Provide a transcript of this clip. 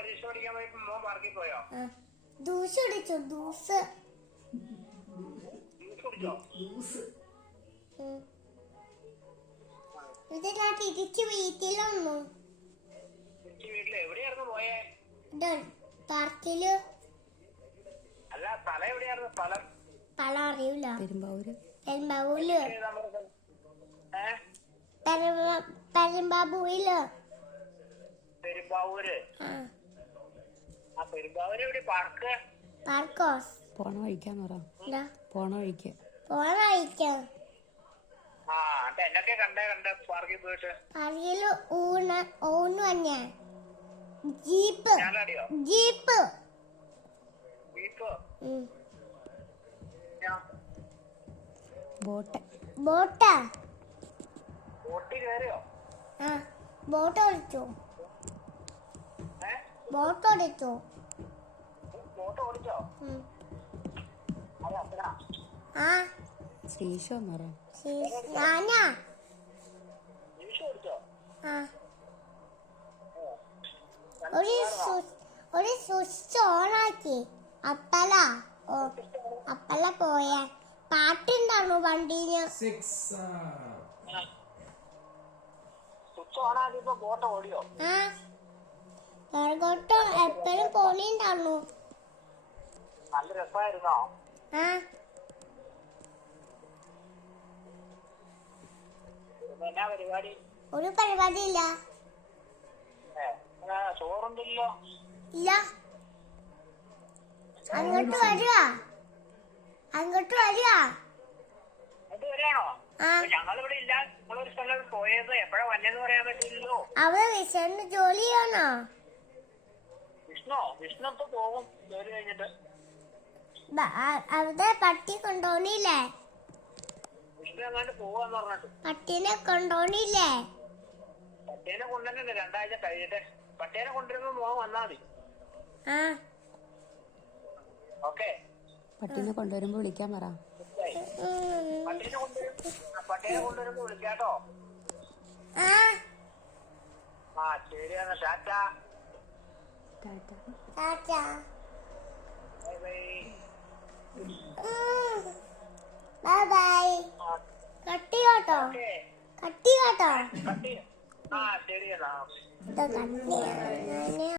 പരീക്ഷ പഠിക്കാൻ പോയപ്പോ മോൻ പാർക്കിൽ പോയോ? ജ്യൂസ് കുടിച്ചു. ജ്യൂസ് കുടിച്ചോ? ഇത് ഞാൻ തിരിച്ച് വീട്ടിലൊന്നു. വീട്ടില് എവിടെയായിരുന്നു പോയേ? പാർക്കില്. അല്ല, സ്ഥലം എവിടെയായിരുന്നു? സ്ഥലം അറിയില്ല. പെരുമ്പാവൂര്. പെരുമ്പാവൂര്. പെരുമ്പാവൂര്. പെരുമ്പാവൂര് എവിടെ? പാർക്ക്? പാർക്കോസ്. പോണ വഴിക്കാന്ന് പറ. പോണ വഴിക്ക്. എന്നൊക്കെ കണ്ടേ പാർക്കിൽ പോയിട്ട്? പാർക്കില് ഊണ് തന്നെ. ജീപ്പ്. ജീപ്പ്. ബോട്ട്. ബോട്ടാ. ബോട്ടിൽ കയറിയോ? ബോട്ട് ഓടിച്ചു. ബോട്ട് ഓടിച്ചോ? ശ്രീശോ എന്ന് പറ. ഞാനാ. ഒരു സ്വിച്ച് ഓണാക്കി. അപ്പല പോയ പാട്ടുണ്ടാണോ വണ്ടീന്? ബോട്ട് ഓടിയോ? പുറകോട്ടും എപ്പോഴും പോണിണ്ടാണു. നല്ല രസമായിരുന്നോ? എന്നാ പരിപാടി? ഒരു പരിപാടി ഇല്ല. ചോറുണ്ടല്ലോ? ഇല്ല. അങ്ങോട്ട് വരിക. വരാണോ? ഞങ്ങളിവിടെ ഇല്ല. നിങ്ങളൊരു സ്ഥലത്ത് പോയത് എപ്പോഴാ വന്നെന്ന് പറയാൻ പറ്റില്ലല്ലോ. അവിടെ വിഷ്ണു ജോലി ചെയ്യണോ? വിഷ്ണു ഇപ്പൊ പോകും ജോലി കഴിഞ്ഞിട്ട്. അവിടെ പട്ടി കൊണ്ടോണില്ലേ? വിഷ്ണു എങ്ങാണ്ട് പോവാന്ന് പറഞ്ഞിട്ട്. പട്ടീനെ കൊണ്ടോണില്ലേ? പട്ടീനെ കൊണ്ടുവരുന്നുണ്ട് 2 ആഴ്ച കഴിയട്ടെ. പട്ടീനെ കൊണ്ടുവരുമ്പോ മോൻ വന്നാ മതി. ഓക്കെ. പട്ടീനെ കൊണ്ടുവരുമ്പോ വിളിക്കാൻ പറ. പട്ടീനെ കൊണ്ടുവരുമ്പോ വിളിക്കാട്ടോ. ശരി എന്നാ. ടാറ്റാ. Bye bye. കട്ടി കേട്ടോ. ശരി എന്നാ.